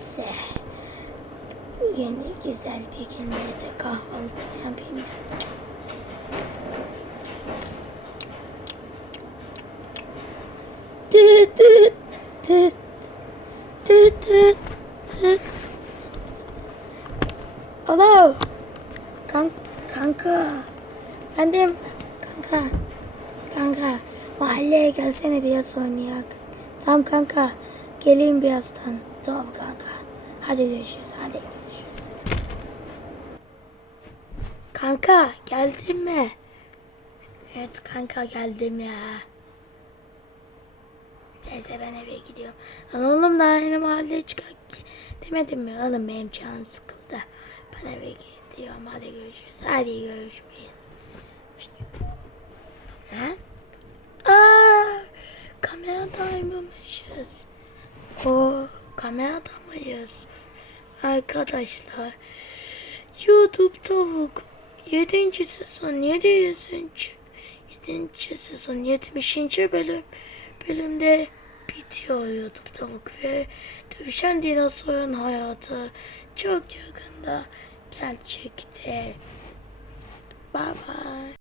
Neyse. Yeni güzel bir gün neyse kahvaltı yapayım da. Tıt tıt tıt tıt tıt tıt. Alo. Kan kanka. Efendim kanka. Kanka mahalleye gelsene biraz oynayak. Tamam kanka. Geleyim birazdan. Tamam kanka. Hadi görüşürüz. Hadi görüşürüz. Kanka geldin mi? Evet kanka geldim ya. Neyse ben eve gidiyorum. Lan oğlum daha yeni mahalleye çıkar. Demedim mi oğlum benim canım sıkıldı. Ben eve gidiyorum. Hadi görüşürüz. Hadi görüşmeyiz. Ha? Aa, kameradaymışız. O kamerada mıyız? Arkadaşlar YouTube tavuk 7. sezon 700. 7. sezon 70. bölüm bölümde bitiyor YouTube tavuk ve dövüşen dinozorun hayatı çok yakında gerçekte. Bye bye.